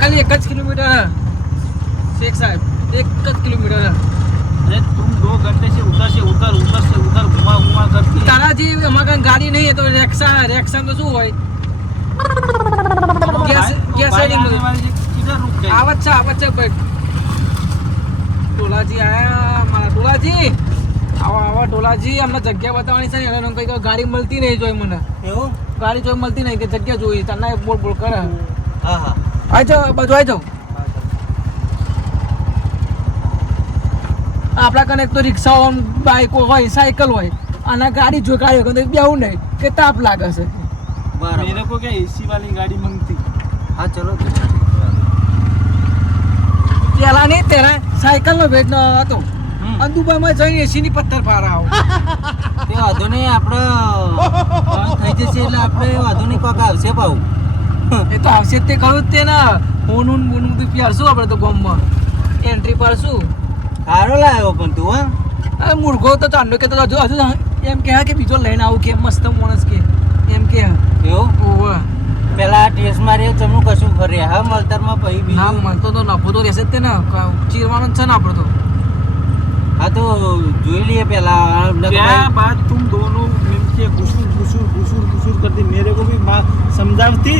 खाली 1 किलोमीटर है शेख साहब, 1 किलोमीटर है। अरे तुम 2 घंटे से उधर घुमा करती है। ताराजी हमारे गाड़ी नहीं है तो रिक्शा है, रिक्शा में શું હોય ગેસ સેટિંગ किधर रुक गए? आवत છે ભાઈ ટોલાજી આયા મારા ટોલાજી આવો ટોલાજી અમને જગ્યા બતાવવાની છે ને એને કઈ ગાડી મળતી નહીં જોઈ મને એવું ગાડી જોઈ મળતી નહીં કે જગ્યા જોઈ તને બોલ કરે હા હા આઈ જાઓ બાજુ આઈ જાઓ આપણા કને એક તો રિક્ષા હોય બાઇકો હોય સાયકલ હોય અને ગાડી જો ગાડી હોય બેવું નહીં કે તાપ લાગે છે बराबर। मेरे को क्या एसी वाली गाड़ी मांगती। हाँ चलो પેલા નહીં તેરા સાયકલ નો ભેટ હતો અને દુબઈમાં જઈને એસી ની પથ્થર પારા આવો તે વાંધો નહીં આપણે થઈ જશે એટલે આપણે વાંધો નહીં કોક આવશે ભાવ એ તો આવશે તે કહ્યું જ તે ને ફોન બધું પહેરશું આપણે તો ગોમમાં એન્ટ્રી પાડશું સારો લાવ્યો પણ તું હા અરે મૂર્ખો તો ચાંદો કે તો હજુ એમ કહે કે બીજો લઈને આવું કે મસ્ત માણસ કે એમ કે એવું ઓવા પેલા ટેસ્ટ માર્યો ચમનું કશું ફરે હા મળતરમાં પછી ના બીજું મળતો તો નફો તો રહેશે જ તે ને ચીરવાનો જ છે ને આપણે તો हाँ तो જોઈ लिए पहला क्या बात तुम दोनों मिलके घुसूर करती मेरे को भी समझाती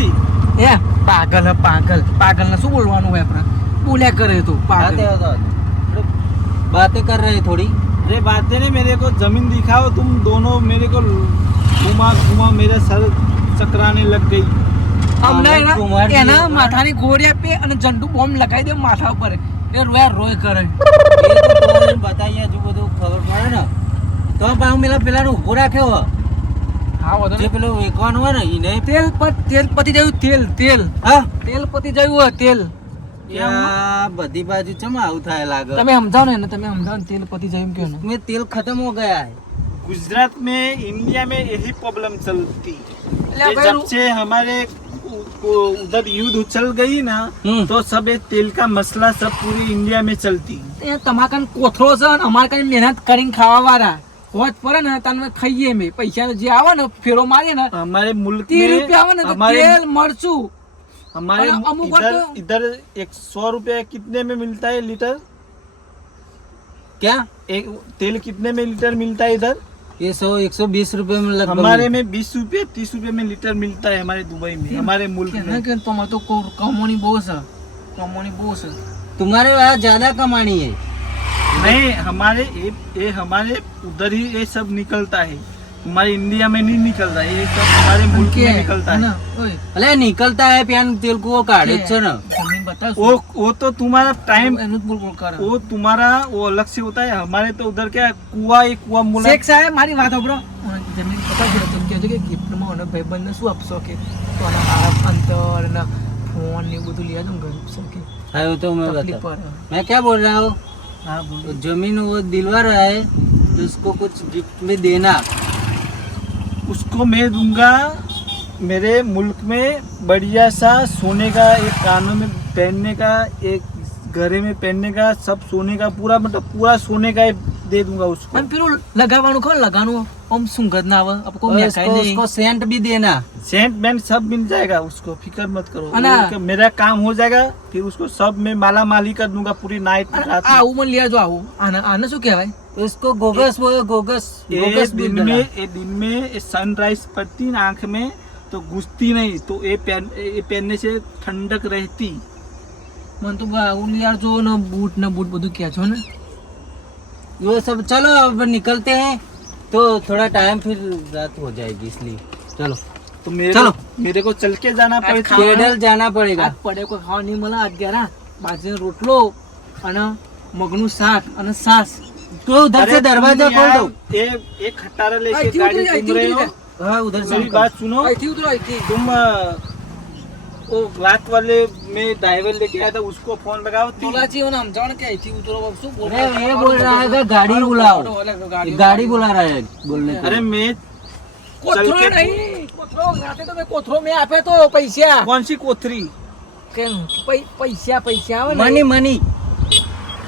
એ પાગલ હે પાગલ ને શું બોલવાનું હોય આપણે બોલ્યા કરે તો પાગલ बातें कर रहे थोड़ी अरे बातें नहीं मेरे को जमीन दिखाओ तुम दोनों मेरे को घुमा मेरा सर चकराने लग गई અમને એના માથાની ગોળી આપી અને જંડુ બોમ્બ લગાવી દે માથા ઉપર એ રોય કરે એ તો તમને બતાઈએ જો બધું ખબર પડે ને તો પાછું પેલા ઊભો રાખ્યો હા વધુ જે પેલો વેકવાનું હોય ને એને તેલ પતી જયું તેલ હા તેલ પતી જયું હોય તેલ યા બધી બાજુ ચમ આવું થાય લાગે તમે સમજાવો ને તમે સમજાવો ને તેલ પતી જાય એમ કહો ને में तेल खत्म हो गया है गुजरात में इंडिया में यही प्रॉब्लम चलती जब से हमारे उधर युद्ध चल गई ना तो सब ये तेल का मसला सब पूरी इंडिया में चलती તમાકન કોથરો છે ને અમાર કઈ મહેનત કરીને ખાવા વાળા હોત પડે ને તને ખાઈએ મે પૈસા જે આવે ને ફેરો મારીએ ને हमारे मुल्क 30 में રૂપિયા આવે ને તો તેલ મરચું हमारे इधर 100 रुपए कितने में मिलता है लीटर क्या एक तेल कितने में लीटर मिलता है इधर ये 120 रुपए में लगभग हमारे में 20 रुपए 30 रुपए में लीटर मिलता है हमारे दुबई में हमारे मुल्क में તમારે તો કમોની બહુ છે तुम्हारे वहाँ ज्यादा कमानी है नहीं हमारे ये हमारे उधर ही ये सब निकलता है हमारे इंडिया में नहीं निकलता ये सब हमारे मुल्क में निकलता है अरे निकलता है प्यान तेल को वो काढ़े छे ना वो तो तुम्हारा टाइम वो तुम्हारा वो अलग से होता है हमारे तो उधर क्या कुआ मुला શેખ સાહેબ મારી વાત સાંભળો જમીન પતા પડે તેમ કહેજો કે ગિફ્ટમાં મને ભાઈબંધને શું આપશો કે તો આના મારા અંતર ને ફોન ને બધું લઈ આવજો ઘર આપશો કે हाँ तो मैं क्या बोल रहा हूँ हाँ बोलो जमीन वो दिलवा रहा है तो उसको कुछ गिफ्ट में देना उसको मैं दूंगा मेरे मुल्क में बढ़िया सा सोने का एक कानों में पहनने का एक गले में पहनने का सब सोने का पूरा मतलब पूरा सोने का दे दूंगा उसको અને પેલું લગાવવાનું કોણ લગાવવાનું ઓમ સુંગંધ ના આવે આપકો મેકાઈ દે उसको सेंट भी देना सेंट बैंड सब मिल जाएगा उसको फिक्र मत करो मेरा काम हो जाएगा फिर उसको सब मैं माला माली कर दूंगा पूरी नाइट रात આવું મને લઈ આવજો આવું આને શું કહેવાય इसको गोगस गोगस दिन में सनराइज पड़ती ना आंख में तो घुसती नहीं तो ये पहनने से ठंडक रहती મને તો આવું લઈ આવજો ને બૂટ બધું કહેજો ને वो सब चलो अब निकलते हैं तो थोड़ा टाइम फिर रात हो जाएगी इसलिए चलो तो मेरे को चल के जाना पड़ेगा पैदल जाना पड़ेगा પડે કોઈ ખાવા નહીં મળે અગિયાર બાજરીનો રોટલો અને મગનું શાક અને છાસ तो उधर से दरवाजा खोल दो एक खटारा लेके गाड़ी घूम रहे हो हाँ उधर से बात सुनो तुम वो रात वाले में ड्राइवर लेके आया था उसको फोन लगाओ ટોલાજી ઓને સમજાવણ કે અહીંથી ઉતરો શું બોલ ये बोल रहा है गाड़ी बुलाओ गाड़ी बुला रहा है बोलने अरे मैं કોથરો નહીં કોથરો રાતે તો મેં કોથરો મેં આપે તો પૈસા कौन सी कोथरी કેમ પૈસા આવે ને मनी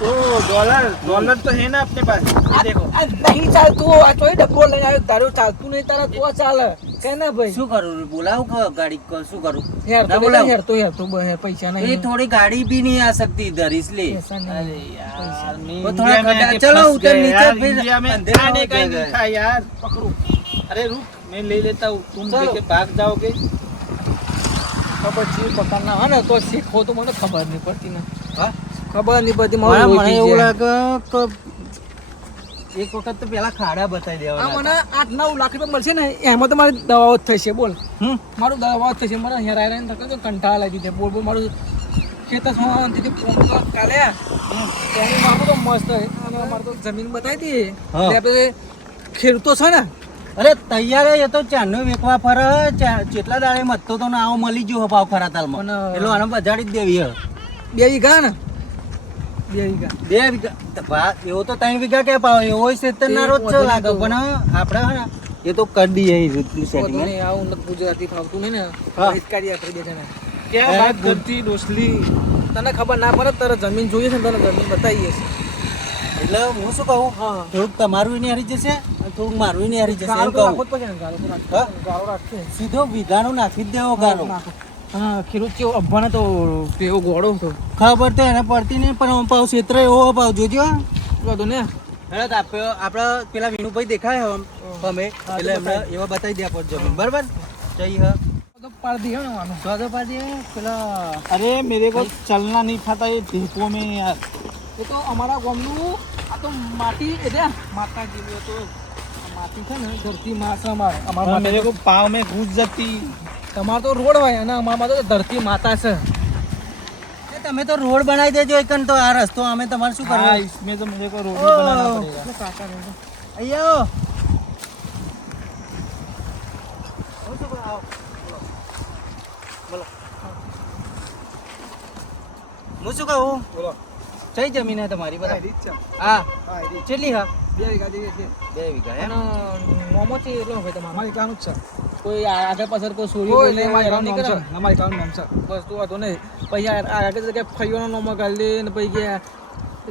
ओ डॉलर तो है ना अपने पास, ये देखो। આ નહીં ચાલતું આ તોય ડબ્બો લઈને આવ્યો તારું ચાલતું નહીં તારા તો ચાલે કે ના ભાઈ શું કરું બોલાવું કે ગાડી શું કરું યાર ના તો બોલાવું? યાર તો પૈસા ये નહીં थोड़ी गाड़ी भी नहीं आ सकती इधर इसलिए પૈસા નહીં. अरे यार मैं वो इंडिया थोड़ा में खड्डा- आके चलो फंस उधर गए नीचे यार, फिर इंडिया में अंधेरा आने हो का ही जाएगा। नहीं था यार। पकड़ो, अरे रुक मैं ले लेता हूँ, तुम चलो। लेके भाग जाओगे। ખબર છે પકડના હા ને તો શીખો તો મને ખબર નહીં પડતી ને હા? ખબર નહીં પડતી મને મારું મને રોજી એવું છે. લાગે કે એક વખત તો પેલા ખાડા બતાવી આ દેવાના મને 8-9 લાખ રૂપિયા મળશે ને એમાં તો મારી દવાઓ જ થશે બોલ હમ મારું દવાઓ જ થશે મને હેરાઈ રહીને થકે તો કંટાળા લાગી જાય બોલ બોલ મારું ખેતર શાંતિથી ફોન તો કાલે તેની મારું તો મસ્ત હોય અને મારે તો જમીન બતાવી હતી હા. એટલે આપણે ખેડૂતો છે ને અરે તૈયાર એ તો ચાનો વેકવા ફરે કેટલા દાડે મતતો તો ને આવો મળી ગયો ભાવ ખરા તાલમાં પણ- પેલો આને બજાડી જ દેવી હે 2 વીઘા ને 2 વીઘા 2 વીઘા તો એવો તો 3 વીઘા કે પાવ એવો સેતર ના રોજ છે લાગે પણ આપણે હે ને એ તો કરી દઈએ એ રીતનું બધું સેટિંગ નહીં આવું નથી ગુજરાતી ફાવતું નહીં ને હા. હિતકારી આપણે બે જણા क्या ए, बात गुड। करती डोसली। તને ખબર ના પડે તારે જમીન જોઈએ છે ને તને જમીન બતાવીએ છે એટલે હું શું કહું હા થોડુંક તમારું નહીં હારી જશે અને થોડુંક મારું નહીં હારી જશે ગાળો એમ તો કહું રાખવો જ પડશે ને ગાળો તો રાખવો. હા? ગાળો રાખશે સીધો વીઘાનું નાખી જ દેવો ગારો હા ખેડૂત કેવો અભણ તો એવો ગોળો હતો ખબર તો એને પડતી નહીં પણ આમ પાવ ક્ષેત્ર એવો પાવ જોજો બધું ને હેડો તો આપણે પેલા વિનુભાઈ દેખાય આમ અમે એટલે એમને એવા બતાવી દે આપણે જમીન બરાબર જઈ હ તો પાડી દીધો ને આનો. સ્વાગત પાડી પેલા अरे मेरे को चलना नहीं था ये ढेपों में यार। એ તો અમારા ગામનું આ તો માટી એટલે માતા જેવું તો માટી છે ને ધરતી માં છે અમારા और मेरे માતા को पाँव में घुस जाती। તમારો તો રોડ હોય અને અમારા તો ધરતી માતા છે એ તમે તો રોડ બનાવી દેજો એકન તો આ રસ્તો અમે તમારે શું हाँ, કરવું इसमें तो मेरे को रोड ही बनाना ओह। पड़ेगा। એટલે કાકા રહે છે. અయ్યો હું શું કહું बोलो। કઈ જમીન હે તમારી हाँ, બરાબર રીત છે। હા हाँ, રીત। કેટલી હા 2 વીઘા જેવી છે 2 વીઘા એમ અને મોમો છે એટલો હોય તમારો हमारे काम છે। કોઈ આગળ પાછળ કોઈ સોરી કોઈ કોઈ નહીં, અમારે હેરાન નહીં કામ કરે છે। અમારે કામ નામ છે। બસ તું વાંધો નહીં પછી આગળ જગ્યાએ ફઈઓનો નોમો કાઢી લે ને પછી કે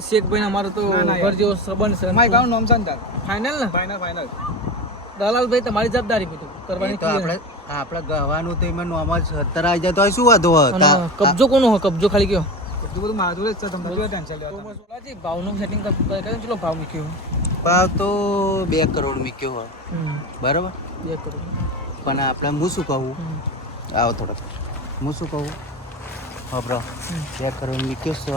શેખભાઈ અમારો તો ના, ના, ઘર જેવો સંબંધ છે અમારે કામ નામ છે ને તાર। ફાઇનલ ને ફાઇનલ ફાઇનલ। દલાલભાઈ તમારી જવાબદારી બધું કરવાની તો clear. આપણે ગવાનું તો એમાં નોમ જ 70 આવી જાય તો શું વાંધો અને કબજો કોનો હોય કબજો ખાલી કયો બધું બધું મારા જોડે જ છે, તમને કોઈ ટેન્શન લેવા સોલાજી ભાવનું સેટિંગ કરે ચલો ભાવ મૂક્યો ભાવ તો 2 કરોડ મૂક્યો હોય બરાબર 2 કરોડ પણ આપણે હું શું કહું આવો થોડોક હું શું કહું બરો 2 કરોડ મૂક્યો છે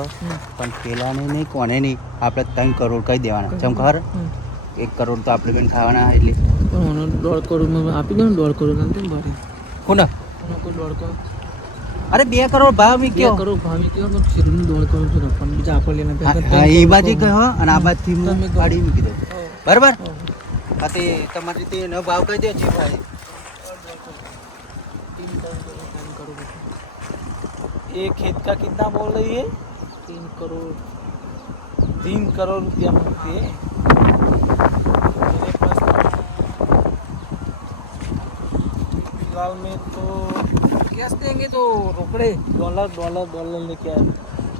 પણ પેલાને નહીં કોને નહીં આપણે 3 કરોડ કહી દેવાના ચમ ખબર 1 કરોડ તો આપણે બેન ખાવાના એટલે પણ 1.5 કરોડ આપી દો ને 1.5 કરોડ ના તેમ ભરે કોના કોઈ 1.5 કરોડ અરે 2 કરોડ ભાવ 2 મૂક્યો કરોડ ભાવ મૂક્યો પણ શેરનું 1.5 કરોડ છે પણ બીજા આપણે લેના હા એ બાજુ ગયો અને આ બાજુથી હું તમે કહો. ગાડી મૂકી દઉં હા. બરાબર હા તે તમારી રીતે એનો ભાવ કહી દો છે ભાઈ 3 करोड़ ये खेत का कितना बोल रही है? 3 करोड़ 3 करोड़ रुपया मांगती है। मेरे पास फिलहाल में तो कैश देंगे तो रोकड़े डॉलर लेके आए।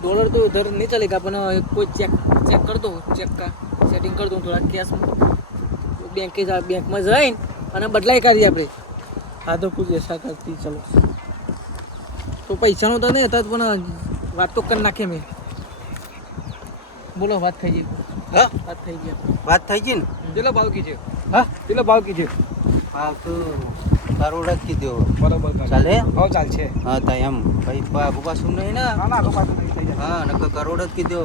डॉलर तो उधर नहीं चलेगा अपन कोई चेक कर दो चेक का सेटिंग कर दो थोड़ा कैश બેંકમાં જઈને અને બદલાઈ કાઢીએ આપણે हाँ तो कुछ ऐसा करती चलो। તો પૈસાનો તો નહીં હતા પણ વાત તો કરી નાખીએ મેં બોલો વાત થઈ ગઈ હા વાત થઈ ગઈ વાત થઈ ગઈ ને કેટલો ભાવ કીધો હા કેટલો ભાવ કીધો ભાવ તો કરોડ જ કીધો बराबर ચાલે हाँ चाल छे। હા તો એમ ભાઈ બાબુ પાછું નહીં ને हाँ ना तो बात नहीं सही है। હા નકર કરોડ જ કીધો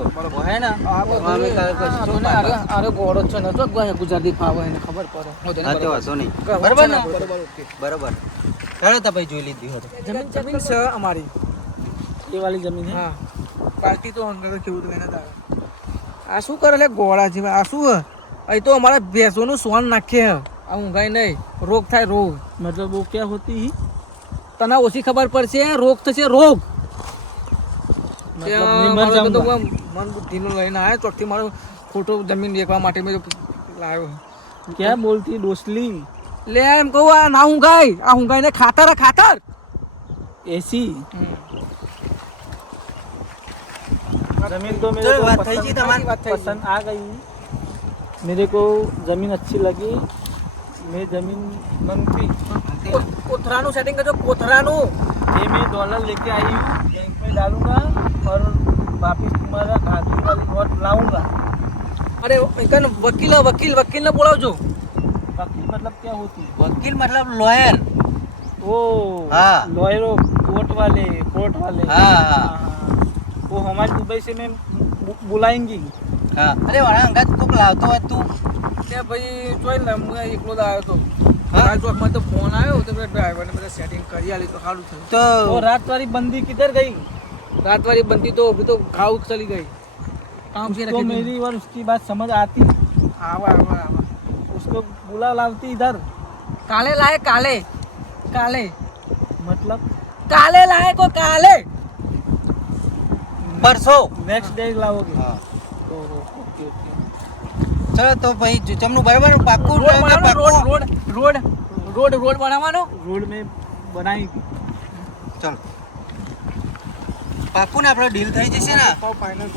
હે ને હા, અમે કાલે કશું પાડવા. અરે ગોળો છે ને તો ગુજરાતી ભાવ એને ખબર પડે હા તો વાંધો નહીં બરાબર બરાબર ને બરાબર ઓકે બરાબર ચાલો તો ભાઈ જોઈ લીધી હતી જમીન છે અમારી ये वाली जमीन है। હા પાર્ટી તો અંદર કેવું લઈને જ આવે આ શું કરે લે ગોળા છે આ શું હે? અહીં તો અમારા ભેંસોનું સોન નાખીએ હે. આ ઊંઘાઈ નહીં રોગ થાય રોગ मतलब वो क्या होती है? તને ઓછી ખબર પડશે રોગ થશે રોગ मतलब मैं मर મારો તો जाऊंगा। મન બુદ્ધિનો લઈને આવ્યો ચોકથી મારો ખોટો જમીન વેચવા માટે મેં લાવ્યો क्या बोलती डोसली? લે એમ કહું આ ના ઊંઘાઈ આ ઊંઘાઈને ખાતર હે, ખાતર ऐसी जमीन तो मेरे चलो, को बात થઈ ગઈ पसंद તમારી? पसंद आ गई, मेरे को जमीन अच्छी लगी, मैं जमीन मंगती, કોથરાનું સેટિંગ કરજો, કોથરાનું. ये मैं डॉलर लेके आई हूँ, बैंक में डालूंगा और वापिस तुम्हारा खाते वाली नोट लाऊंगा। અરે કન વકીલ ને બોલાવજો. वकील मतलब क्या होती है? વકીલ મતલબ લોયર. वो हाँ। लॉयरों कोर्ट वाले हाँ, हाँ। वो हमारे दुबई से मैं बुलाएंगी। હા અરે વાળા અંગાત કોક લાવતો હોય તું. તે ભાઈ જોઈ ને હું એકલો જ આવ્યો તો હા? કાલ ચોકમાં તો ફોન આવ્યો તો ડ્રાઈવરને બધા સેટિંગ કરી આલી તો સારું થયું. તો वो रात वाली बंदी किधर गई? रात वाली बनती तो अभी तो गाँव चली गई, काम से तो रखी मेरी और उसकी बात समझ आती, आवा उसको बुला लाती इधर, काले लाए काले मतलब लाए को काले. પરસો. नेक्स्ट डे लाओगे? હા ओके ओके। ચલો તો ભાઈ જમનું બરાબર પાક્કું रोड કે बनानो, પાક્કું? रोड बनाવાનો. रोड में बनाएंगे। ચલો પાક્કું ને આપણે ડીલ થઈ જશે ને. फाइनल